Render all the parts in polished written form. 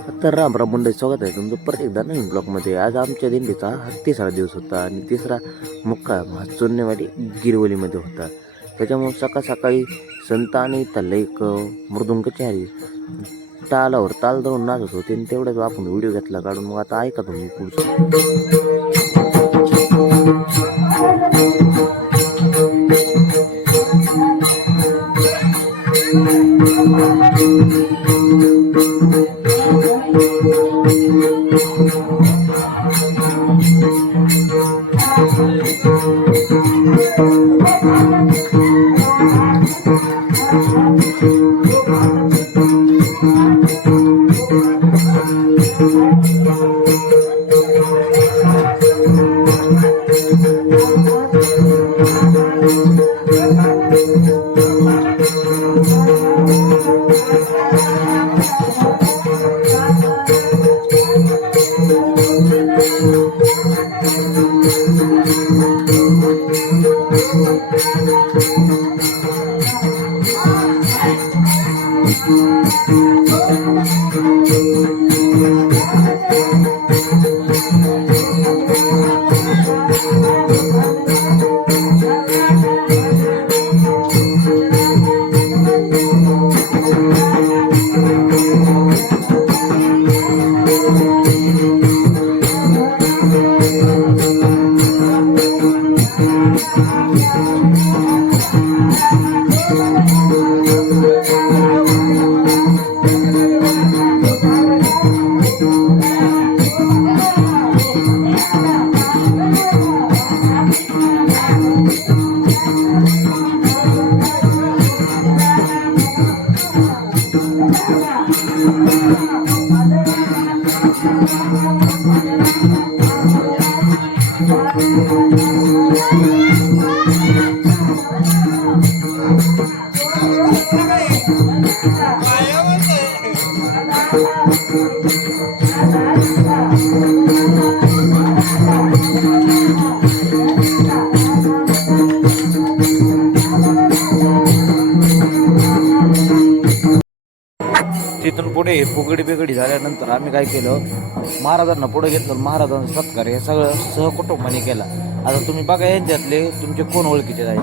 तर राम राम मंडळी, स्वागत आहे तुमचं परत एकदा नवीन ब्लॉगमध्ये. आज आमच्या दिंडीचा हा तिसरा दिवस होता आणि तिसरा मुक्काम हा चोन्नेवाडी गिरवलीमध्ये होता. त्याच्यामुळे सकाळ सकाळी संत आणि त्याला एक मृदुंगचारी तालावर ताल धरून नाचत होते आणि तेवढ्याच आपण व्हिडिओ घेतला काढून. मग आता ऐका तुम्ही पुढचं. तिथून पुढे फुगडी बिगडी झाल्यानंतर आम्ही काय केलं, महाराजांना पुढे घेतलं. महाराजांचा सत्कार हे सगळं सहकुटुंबाने केला. आता तुम्ही बघा, यांच्यातले तुमचे कोण ओळखीचे आहेत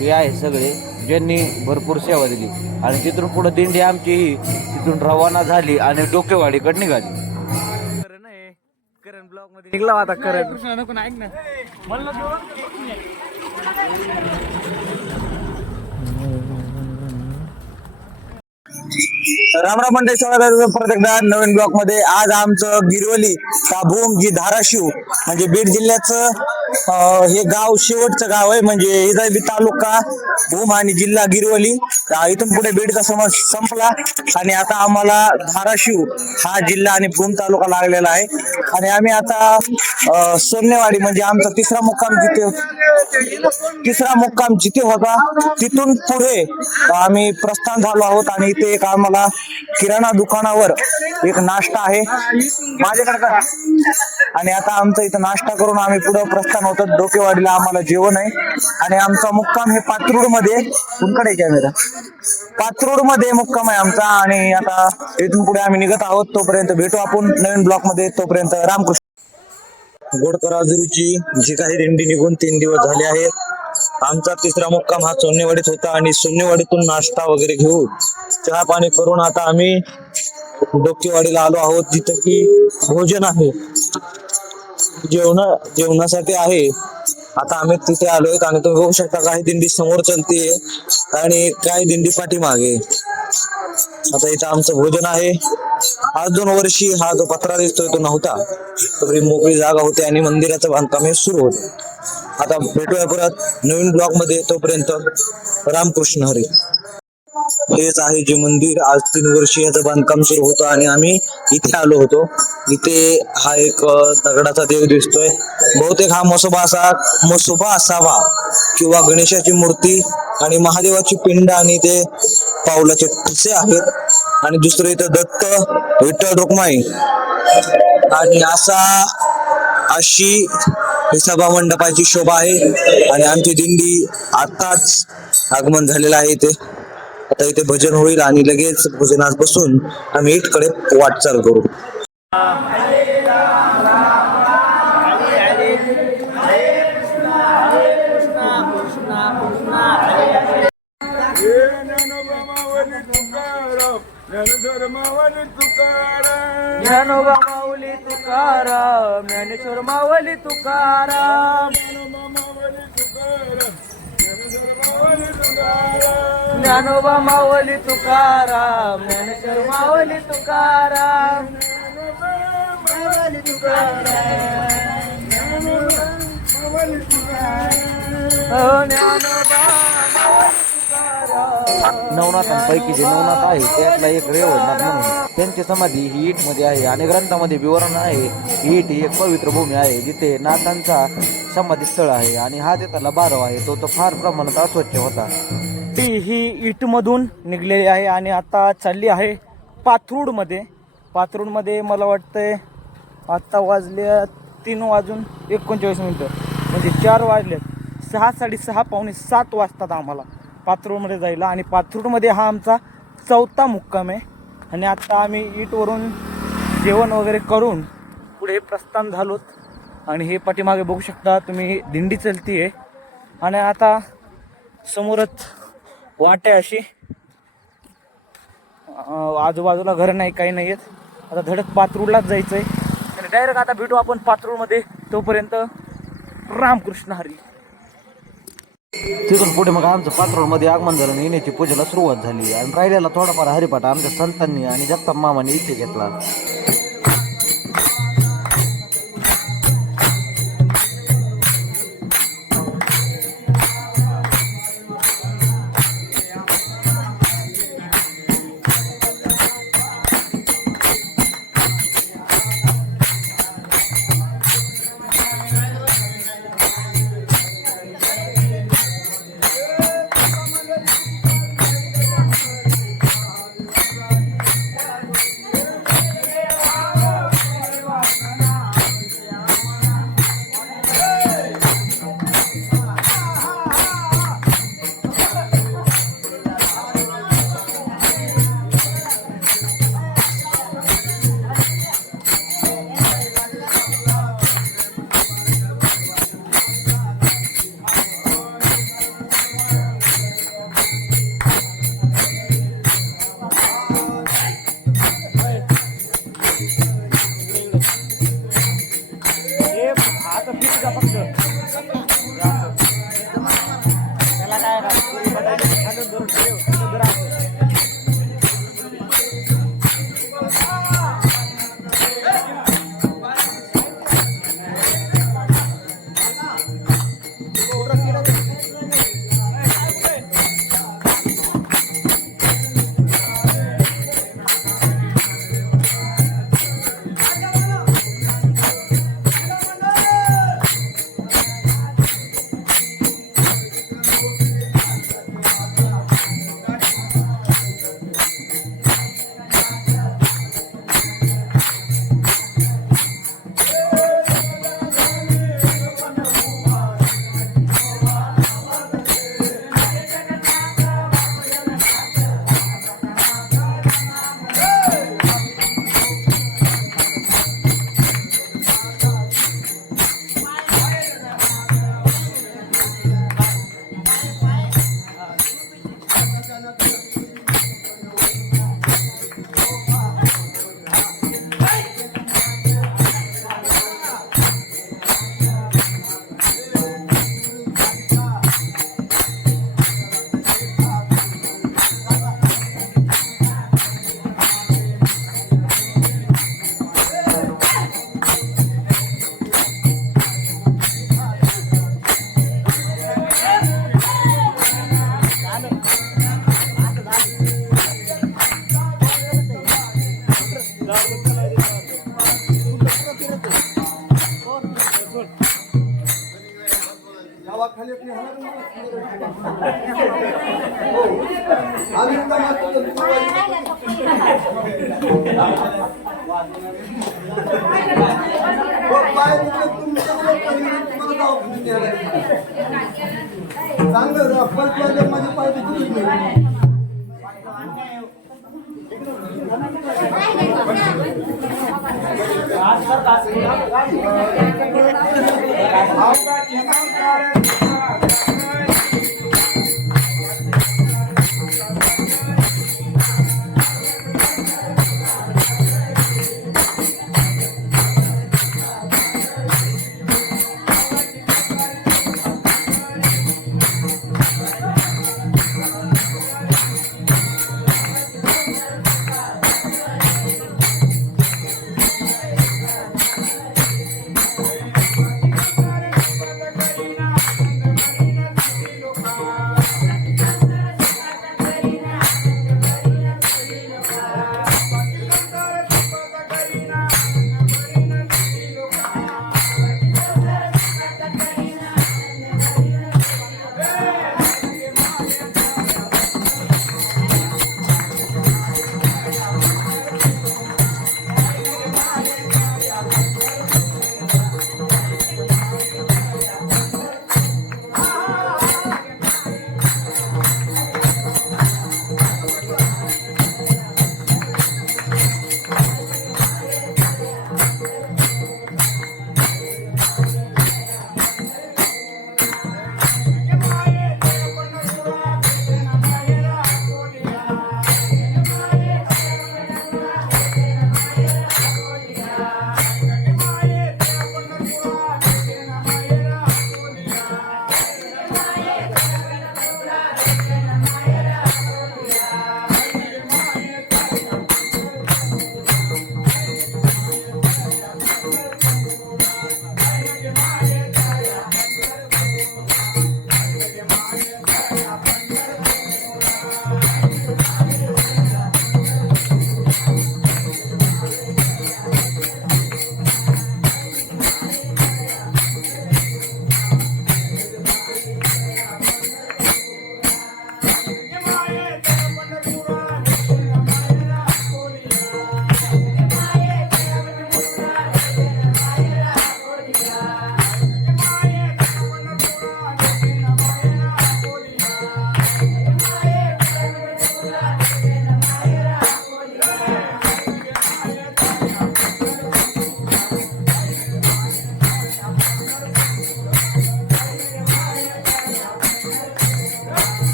हे आहे सगळे ज्यांनी भरपूर सेवा दिली. आणि तिथून पुढे दिंडी आमची ही तिथून रवाना झाली आणि डोकेवाडीकडे निघाली. करण ब्लॉक मध्ये निघला आता. करण ऐक ना, रामराम मंडळी, स्वागत आहे परत एकदा नवीन ब्लॉक मध्ये. आज आमचं गिरवली का भूम जी धाराशिव म्हणजे बीड जिल्ह्याचं हे गाव शेवटचं गाव आहे. म्हणजे इथं बी तालुका भूम आणि जिल्हा गिरवली. इथून पुढे बीडचा समाज संपला आणि आता आम्हाला धाराशिव हा जिल्हा आणि भूम तालुका लागलेला आहे. आणि आम्ही आता सोन्नेवाडी म्हणजे आमचा तिसरा मुक्काम जिथे होता तिथून पुढे आम्ही प्रस्थान झालो आहोत. आणि इथे एक आम्हाला किराणा दुकानावर एक नाश्ता आहे माझ्याकडे. आणि आता आमचा इथं नाश्ता करून आम्ही पुढे प्रस्थान होतो. डोकेवाडीला आम्हाला जेवण आहे. आणि आमचा मुक्काम हे पात्रूड मध्ये, कुणकडे कॅमेरा, पात्रूड मध्ये मुक्काम आहे आमचा. आणि आता इथून पुढे आम्ही निघत आहोत. तोपर्यंत भेटू आपण नवीन ब्लॉक मध्ये. तोपर्यंत रामकृष्ण. गोडकर आजुरीची जी काही दिंडी निघून 3 दिवस झाले आहेत. आमचा तिसरा मुक्काम हा सोन्नेवाडीत होता. आणि सोन्नेवाडीतून नाश्ता वगैरे घेऊन चहा पाणी करून आता आम्ही डोकेवाडीला आलो आहोत, जिथं की भोजन आहे, जेवणासाठी आहे. आता आम्ही तिथे आलोय आणि तुम्ही बघू शकता काही दिंडी समोर चलते आणि काही दिंडी पाठीमागे. आता इथं आमचं भोजन आहे. आज 2 वर्षी हा जो पत्रा दिसतोय तो नव्हता, सगळी मोकळी जागा होती आणि मंदिराचं बांधकाम हे सुरू होते. आता भेटूया परत नवीन ब्लॉग मध्ये. तोपर्यंत रामकृष्ण हरी. हेच आहे जे मंदिर. आज 3 वर्षी याचं बांधकाम सुरू होतं आणि आम्ही इथे आलो होतो. इथे हा एक दगडाचा देव दिसतोय. बहुतेक हा मसोबा असावा किंवा गणेशाची मूर्ती आणि महादेवाची पिंड आणि ते पावलाचे ठसे आहेत. आणि दुसरं इथं दत्त, विठ्ठल रुक्माई आणि अशी सभा मंडपाची शोभा आहे. आणि आमची दिंडी आताच आगमन झालेलं आहे इथे. आता आता इथे भजन होईल आणि लगेच भजनात बसून आम्ही इटकडे वाटचाल करू. ज्ञानोबा माऊली तुकाराम, ज्ञानेश्वर माऊली तुकाराम, ज्ञानोबा माऊली तुकाराम, ज्ञानेश्वर माऊली तुकाराम, माऊली तुकाराम, हो ज्ञानोबा नवनाथांपैकी जे नवनाथ आहे त्यातला एक रेवणनाथ म्हणून त्यांची समाधी ही ईटमध्ये आहे आणि ग्रंथामध्ये विवरण आहे. ईट ही एक पवित्र भूमी आहे जिथे नाथांचा समाधी स्थळ आहे आणि हा तिथला बारव आहे तो फार प्रमाणात अस्वच्छ होता. ती ही ईटमधून निघलेली आहे आणि आता चालली आहे पाथरूडमध्ये. पाथरूडमध्ये मला वाटतंय आत्ता वाजले 3:39 म्हणजे 4 वाजलेत. 6, 6:30, पावणे 7 वाजतात आम्हाला पाथरूडमध्ये जायला आणि पाथरूडमध्ये हा आमचा 4था मुक्काम आहे. आणि आता आम्ही ईटवरून जेवण वगैरे करून पुढे प्रस्थान झालोत आणि हे पाठीमागे बघू शकता तुम्ही दिंडी चलती आहे आणि आता समोरच वाट आहे अशी, आजूबाजूला घर नाही काही नाही आहेत. आता धडक पाथरूडलाच जायचं आहे आणि डायरेक्ट आता भेटू आपण पाथरूडमध्ये. तोपर्यंत रामकृष्ण हरी. तिथून पुढे मग आमचं पाथरूडमध्ये आगमन झालं आणि येण्याची पूजेला सुरुवात झाली आणि राहिलेला थोडाफार हरिपाठ आमच्या संतांनी आणि जगताप मामाने इथे घेतला. Hallelujah.